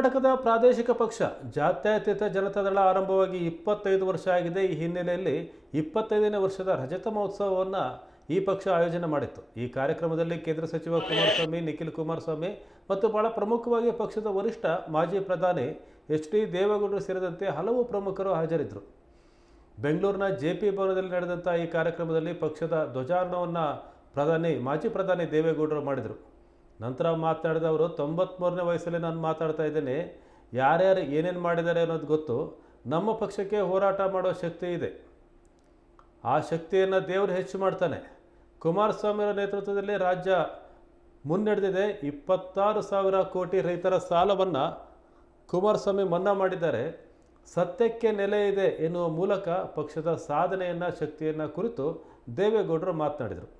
ಕರ್ನಾಟಕದ ಪ್ರಾದೇಶಿಕ ಪಕ್ಷ, ಜಾತ್ಯತೀತ ಜನತಾದಳ ಆರಂಭವಾಗಿ ಇಪ್ಪತ್ತೈದು ವರ್ಷ ಆಗಿದೆ. ಈ ಹಿನ್ನೆಲೆಯಲ್ಲಿ ಇಪ್ಪತ್ತೈದನೇ ವರ್ಷದ ರಜತ ಮಹೋತ್ಸವವನ್ನು ಈ ಪಕ್ಷ ಆಯೋಜನೆ ಮಾಡಿತ್ತು. ಈ ಕಾರ್ಯಕ್ರಮದಲ್ಲಿ ಕೇಂದ್ರ ಸಚಿವ ಕುಮಾರಸ್ವಾಮಿ, ನಿಖಿಲ್ ಕುಮಾರಸ್ವಾಮಿ ಮತ್ತು ಬಹಳ ಪ್ರಮುಖವಾಗಿ ಪಕ್ಷದ ವರಿಷ್ಠ ಮಾಜಿ ಪ್ರಧಾನಿ ಎಚ್ ಡಿ ದೇವೇಗೌಡರು ಸೇರಿದಂತೆ ಹಲವು ಪ್ರಮುಖರು ಹಾಜರಿದ್ದರು. ಬೆಂಗಳೂರಿನ ಜೆ ಪಿ ಭವನದಲ್ಲಿ ನಡೆದಂಥ ಈ ಕಾರ್ಯಕ್ರಮದಲ್ಲಿ ಪಕ್ಷದ ಧ್ವಜಾರೋಹಣವನ್ನು ಪ್ರಧಾನಿ, ಮಾಜಿ ಪ್ರಧಾನಿ ದೇವೇಗೌಡರು ಮಾಡಿದರು. ನಂತರ ಮಾತನಾಡಿದವರು ಅವರು ತೊಂಬತ್ಮೂರನೇ ವಯಸ್ಸಲ್ಲಿ ನಾನು ಮಾತಾಡ್ತಾ ಇದ್ದೇನೆ. ಯಾರ್ಯಾರು ಏನೇನು ಮಾಡಿದ್ದಾರೆ ಅನ್ನೋದು ಗೊತ್ತು. ನಮ್ಮ ಪಕ್ಷಕ್ಕೆ ಹೋರಾಟ ಮಾಡೋ ಶಕ್ತಿ ಇದೆ. ಆ ಶಕ್ತಿಯನ್ನು ದೇವರು ಹೆಚ್ಚು ಮಾಡ್ತಾನೆ. ಕುಮಾರಸ್ವಾಮಿಯವರ ನೇತೃತ್ವದಲ್ಲಿ ರಾಜ್ಯ ಮುನ್ನಡೆದಿದೆ. ಇಪ್ಪತ್ತಾರು ಸಾವಿರ ಕೋಟಿ ರೈತರ ಸಾಲವನ್ನು ಕುಮಾರಸ್ವಾಮಿ ಮನ್ನಾ ಮಾಡಿದ್ದಾರೆ. ಸತ್ಯಕ್ಕೆ ನೆಲೆ ಇದೆ ಎನ್ನುವ ಮೂಲಕ ಪಕ್ಷದ ಸಾಧನೆಯನ್ನು, ಶಕ್ತಿಯನ್ನು ಕುರಿತು ದೇವೇಗೌಡರು ಮಾತನಾಡಿದರು.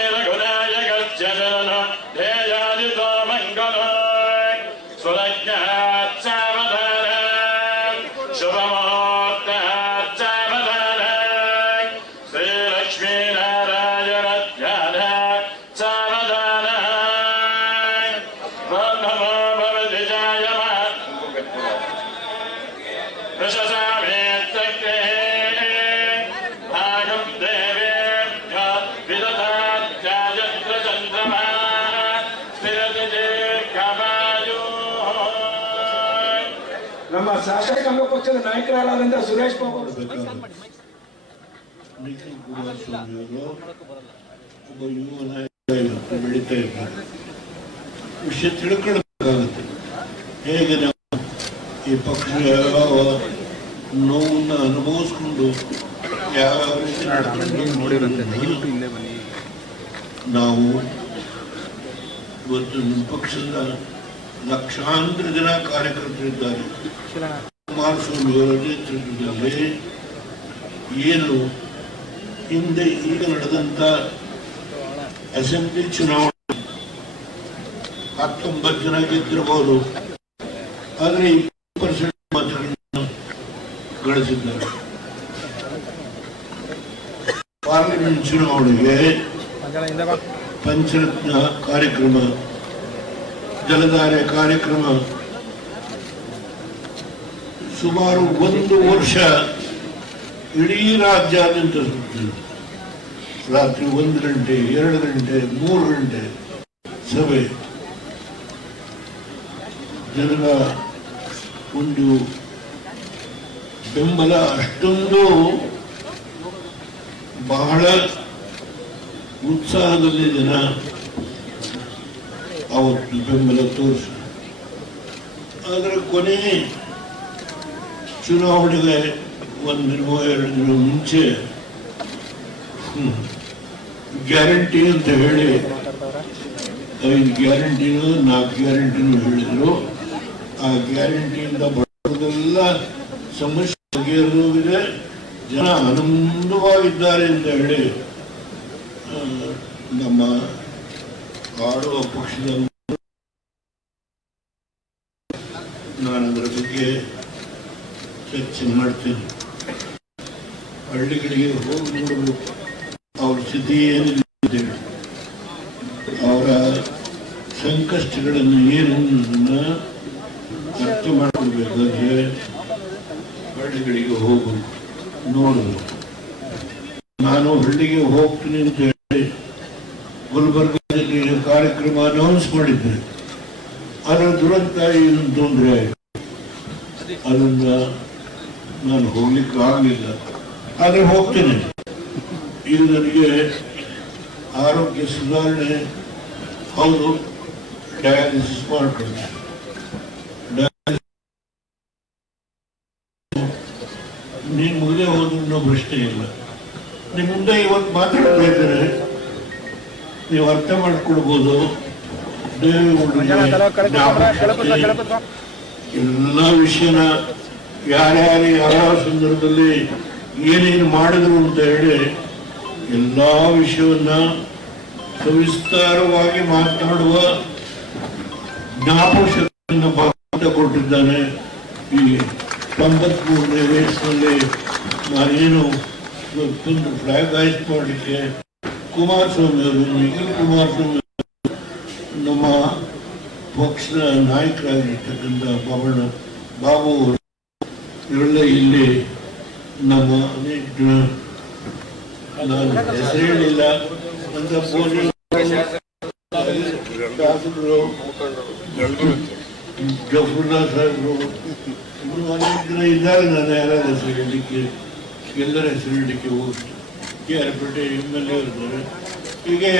ನಮ್ಮ ಶಾಸಕಾಂಗ ಪಕ್ಷದ ನಾಯಕರಾದಂತ ಸುರೇಶ್ ಬಾಬು ವಿಷಯ ತಿಳ್ಕೊಳ್ಬೇಕಾಗುತ್ತೆ ಹೇಗೆ ನಾವು ಈ ಪಕ್ಷ ಯಾವ ನೋವನ್ನು ಅನುಭವಿಸ್ಕೊಂಡು ನಾವು ಇವತ್ತು ನಿಮ್ಮ ಪಕ್ಷದ ಲಕ್ಷಾಂತರ ಜನ ಕಾರ್ಯಕರ್ತರಿದ್ದಾರೆ. ಕುಮಾರಸ್ವಾಮಿ ಅವರ ನೇತೃತ್ವದಲ್ಲಿ ಏನು ಹಿಂದೆ ಈಗ ನಡೆದಂತ ಅಸೆಂಬ್ಲಿ ಚುನಾವಣೆ ಹತ್ತೊಂಬತ್ತು ಜನ ಗೆದ್ದಿರಬಹುದು. ಆದರೆ ಇಪ್ಪತ್ತು ಪರ್ಸೆಂಟ್ ಮತಗಳನ್ನು ಗಳಿಸಿದ್ದಾರೆ. ಪಾರ್ಲಿಮೆಂಟ್ ಚುನಾವಣೆಗೆ ಪಂಚರತ್ನ ಕಾರ್ಯಕ್ರಮ ಜಲಧಾರೆ ಕಾರ್ಯಕ್ರಮ. ಸುಮಾರು ಒಂದು ವರ್ಷ ಇಡೀ ರಾಜ್ಯಾದ್ಯಂತ ರಾತ್ರಿ ಒಂದು ಗಂಟೆ, ಎರಡು ಗಂಟೆ, ಮೂರು ಗಂಟೆ ಸಭೆ. ಜನರ ಒಂದು ಬೆಂಬಲ ಅಷ್ಟೊಂದು ಬಹಳ ಉತ್ಸಾಹದಲ್ಲಿ ಜನ ಅವತ್ತು ಬೆಂಬಲ ತೋರಿಸಿ. ಅದರ ಕೊನೆ ಚುನಾವಣೆಗೆ ಒಂದು ದಿನ ಎರಡು ದಿನ ಮುಂಚೆ ಗ್ಯಾರಂಟಿ ಅಂತ ಹೇಳಿ, ಐದು ಗ್ಯಾರಂಟಿನೂ ನಾಲ್ಕು ಗ್ಯಾರಂಟಿನೂ ಹೇಳಿದರು. ಆ ಗ್ಯಾರಂಟಿಯಿಂದ ಬಡವರೆಲ್ಲ ಸಮಸ್ಯೆ ಬಗೆಹರಿದೋಗಿದೆ ಜನ ಆನಂದವಾಗಿದ್ದಾರೆ ಅಂತ ಹೇಳಿ ನಮ್ಮ ಆಡುವ ಪಕ್ಷದ ನಾನು ಅದರ ಬಗ್ಗೆ ಚರ್ಚೆ ಮಾಡ್ತೇನೆ. ಹಳ್ಳಿಗಳಿಗೆ ಹೋಗಿ ನೋಡಬೇಕು. ಅವ್ರ ಸ್ಥಿತಿ ಏನು ಅವರ ಸಂಕಷ್ಟಗಳನ್ನು ಏನು ಅರ್ಥ ಮಾಡ್ಕೊಳ್ಬೇಕಾದ್ರೆ ಹಳ್ಳಿಗಳಿಗೆ ಹೋಗಬೇಕು ನೋಡಬೇಕು ನಾನು ಹಳ್ಳಿಗೆ ಹೋಗ್ತೀನಿ ಅಂತ ಹೇಳಿ ಗುಲ್ಬರ್ಗದಲ್ಲಿ ಕಾರ್ಯಕ್ರಮ ಅನೌನ್ಸ್ ಮಾಡಿದ್ದೆ ಅದರ ದುರಂತ ಏನು ತೊಂದರೆ ಆಯಿತು ನಾನು ಹೋಗ್ಲಿಕ್ಕೆ ಆಗಲಿಲ್ಲ. ಆದರೆ ಹೋಗ್ತೇನೆ. ಇದು ನನಗೆ ಆರೋಗ್ಯ ಸುಧಾರಣೆ, ಹೌದು ಡಯಾಲಿಸಿಸ್ ಮಾಡ್ಕೊಂಡು ನೀವು ಅರ್ಥ ಮಾಡ್ಕೊಳ್ಬೋದು. ಎಲ್ಲ ವಿಷಯನ ಯಾರ್ಯಾರು ಯಾವ ಸಂದರ್ಭದಲ್ಲಿ ಏನೇನು ಮಾಡಿದ್ರು ಅಂತ ಹೇಳಿ ಎಲ್ಲ ವಿಷಯವನ್ನ ಸವಿಸ್ತಾರವಾಗಿ ಮಾತನಾಡುವ ಜ್ಞಾಪಕ ಶಕ್ತಿಯನ್ನು ಭಗವಂತ ಕೊಟ್ಟಿದ್ದಾನೆ ಈ ತೊಂಬತ್ಮೂರನೇ ವಯಸ್ಸಿನಲ್ಲಿ ನಾನೇನು ಫ್ಲಾಗ್ ಆಯ್ತು ಮಾಡಲಿಕ್ಕೆ ಕುಮಾರಸ್ವಾಮಿ ಅವರು ನಿಖಿಲ್ ಕುಮಾರಸ್ವಾಮಿ ಸ್ವಾಮಿ ನಮ್ಮ ಪಕ್ಷದ ನಾಯಕರಾಗಿರ್ತಕ್ಕಂಥ ಬಾಬಣ್ಣ ಬಾಬು ಅವರು ಇವರೆಲ್ಲ ಇಲ್ಲಿ ನಮ್ಮ ಅನೇಕ ನಾನು ಹೆಸರು ಅಂತ ಶಾಸಕರು ಜಫರುಲ್ಲಾ ಸಾಹೇಬರು ಇವರು ಅನೇಕ ಜನ ಇದ್ದಾರೆ. ನಾನು ಯಾರ ಹೆಸರು ಹೇಳಲಿಕ್ಕೆ ಎಲ್ಲರ ಹೆಸರು ಹೇಳಲಿಕ್ಕೆ ಹೋಗ್ತೀನಿ. K R Pete M L A ಹೀಗೆ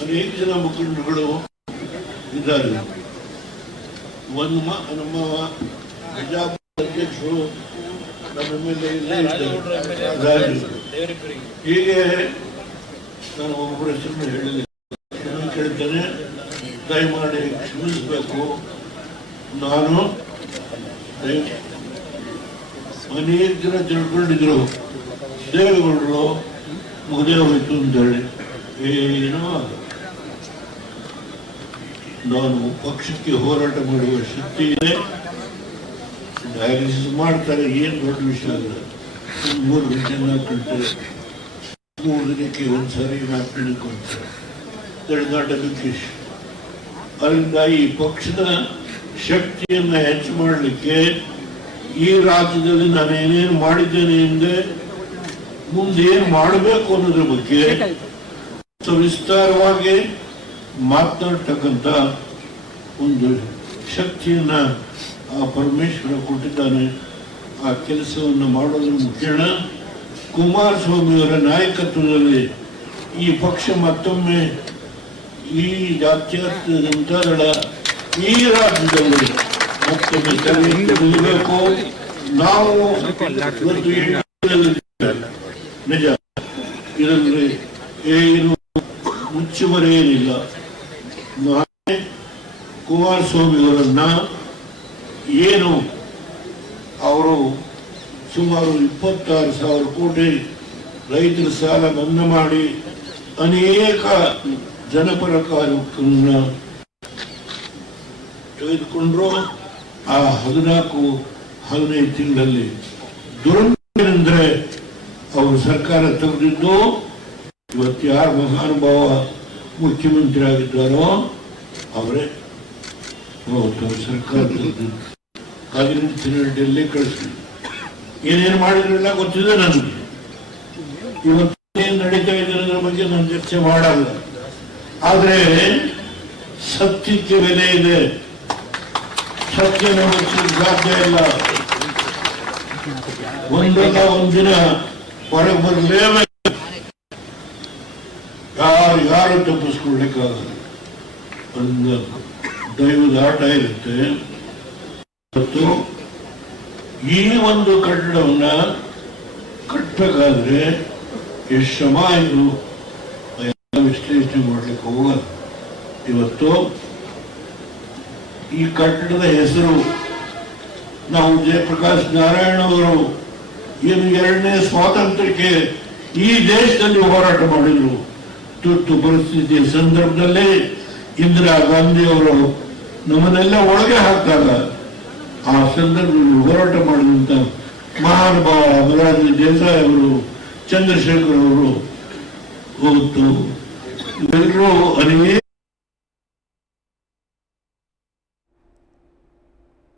ಅನೇಕ ಜನ ಮುಖಂಡರುಗಳು ಇದ್ದಾರೆ ಒಂದು ನಮ್ಮ ಬಿಜಾಪುರ ಅಧ್ಯಕ್ಷರು ನಮ್ಮ ಇಲ್ಲೇ ಇದ್ದಾರೆ. ರಾಜು. ಹೀಗೆ ನಾನು ಒಬ್ಬರ ಹೆಸರನ್ನು ಕ್ಷಮೆ ಕೇಳ್ತೇನೆ, ದಯಮಾಡಿ ಕ್ಷಮಿಸಬೇಕು ನಾನು ಅನೇಕ ಜನ ತಿಳ್ಕೊಂಡಿದ್ರು ದೇವೇಗೌಡರು ಮುಗದೇ ಹೋಯ್ತು ಅಂತ ಹೇಳಿ ಏನೋ. ನಾನು ಪಕ್ಷಕ್ಕೆ ಹೋರಾಟ ಮಾಡುವ ಶಕ್ತಿ ಇದೆ. ಡಯಾಲಿಸಿಸ್ ಮಾಡ್ತಾರೆ, ಏನು ದೊಡ್ಡ ವಿಷಯ ಅಲ್ಲ. ಮೂರು ಗಂಟೆ ಮೂರು ದಿನಕ್ಕೆ ಒಂದ್ಸರಿ ನಾಲ್ಕು ಅ ಅದರಿಂದ ಈ ಪಕ್ಷದ ಶಕ್ತಿಯನ್ನು ಹೆಚ್ಚು ಮಾಡಲಿಕ್ಕೆ ಈ ರಾಜ್ಯದಲ್ಲಿ ನಾನು ಏನೇನು ಮಾಡಿದ್ದೇನೆ ಎಂದೇ ಮುಂದೆ ಏನ್ ಮಾಡಬೇಕು ಅನ್ನೋದ್ರ ಬಗ್ಗೆ ಸವಿಸ್ತಾರವಾಗಿ ಮಾತನಾಡ್ತಕ್ಕಂಥ ಒಂದು ಶಕ್ತಿಯನ್ನ ಆ ಪರಮೇಶ್ವರ ಕೊಟ್ಟಿದ್ದಾನೆ. ಆ ಕೆಲಸವನ್ನು ಮಾಡೋದ್ರ ಮುಖ್ಯಣ ಕುಮಾರಸ್ವಾಮಿಯವರ ನಾಯಕತ್ವದಲ್ಲಿ ಈ ಪಕ್ಷ ಮತ್ತೊಮ್ಮೆ ಈ ಜಾತ್ಯತೀತ ಈ ರಾಜ್ಯದಲ್ಲಿ ಮತ್ತೊಮ್ಮೆ ನಾವು ನಿಜ. ಇದರಲ್ಲಿ ಏನು ಮುಚ್ಚುಮರೆಯೇನಿಲ್ಲ ನಾನೇ ಕುಮಾರಸ್ವಾಮಿ ಅವರನ್ನ ಏನು ಅವರು ಸುಮಾರು ಇಪ್ಪತ್ತಾರು ಸಾವಿರ ಕೋಟಿ ರೈತರ ಸಾಲ ಮನ್ನಾ ಮಾಡಿ ಅನೇಕ ಜನಪರ ಕಾರ್ಯಕ್ರಮ ತೆಗೆದುಕೊಂಡ್ರು. ಆ ಹದಿನಾಲ್ಕು, ಹದಿನೈದು ತಿಂಗಳಲ್ಲಿ ದುರಂತವೆಂದರೆ ಅವರು ಸರ್ಕಾರ ತೆಗೆದಿದ್ದು, ಇವತ್ತು ಯಾರು ಮಹಾನುಭಾವ ಮುಖ್ಯಮಂತ್ರಿ ಆಗಿದ್ದಾರೋ ಅವರೇ. ಅವತ್ತು ಸರ್ಕಾರ ತೆಗೆದಿದ್ದು. ಹದಿನೆಂಟು ದಿನ ಡೆಲ್ಲಿ ಕಳಿಸಿ ಏನೇನು ಮಾಡಿದ್ರೆಲ್ಲ ಗೊತ್ತಿದೆ ನನಗೆ. ಇವತ್ತು ಏನು ನಡೀತಾ ಇದೆ ಅನ್ನೋದ್ರ ಬಗ್ಗೆ ನಾನು ಚರ್ಚೆ ಮಾಡಲ್ಲ. ಆದರೆ ಸತ್ಯಕ್ಕೆ ಬೆಲೆ ಇದೆ. ಸತ್ಯ ನಮ್ಮ ಸಾಧ್ಯ ಇಲ್ಲ. ಒಂದಲ್ಲ ಒಂದಿನ ಹೊರಗೆ ಬರಲೇಬೇಕು ಯಾರು ಯಾರು ತಪ್ಪಿಸ್ಕೊಳ್ಲಿಕ್ಕಾಗಲ್ಲ ಒಂದು ದೈವದ ಆಟ ಇರುತ್ತೆ. ಮತ್ತು ಈ ಒಂದು ಕಟ್ಟಡವನ್ನ ಕಟ್ಟಬೇಕಾದ್ರೆ ಎಷ್ಟು ಶ್ರಮ ಇದು ವಿಶ್ಲೇಷಣೆ ಮಾಡ್ಲಿಕ್ಕೆ ಹೋಗಲ್ಲ ಇವತ್ತು ಈ ಕಟ್ಟಡದ ಹೆಸರು ನಾವು ಜಯಪ್ರಕಾಶ್ ನಾರಾಯಣ ಅವರು ಏನು ಎರಡನೇ ಸ್ವಾತಂತ್ರ್ಯಕ್ಕೆ ಈ ದೇಶದಲ್ಲಿ ಹೋರಾಟ ಮಾಡಿದ್ರು. ತುರ್ತು ಪರಿಸ್ಥಿತಿಯ ಸಂದರ್ಭದಲ್ಲಿ ಇಂದಿರಾ ಗಾಂಧಿ ಅವರು ನಮ್ಮನ್ನೆಲ್ಲ ಒಳಗೆ ಹಾಕ್ತಾರ ಆ ಸಂದರ್ಭದಲ್ಲಿ ಹೋರಾಟ ಮಾಡಿದಂತ ಮಹಾನುಭಾವ ಮೊರಾರ್ಜಿ ದೇಸಾಯಿ ಅವರು, ಚಂದ್ರಶೇಖರ್ ಅವರು ಹೋಗುತ್ತು. ಇವೆಲ್ಲರೂ ಅನೇಕ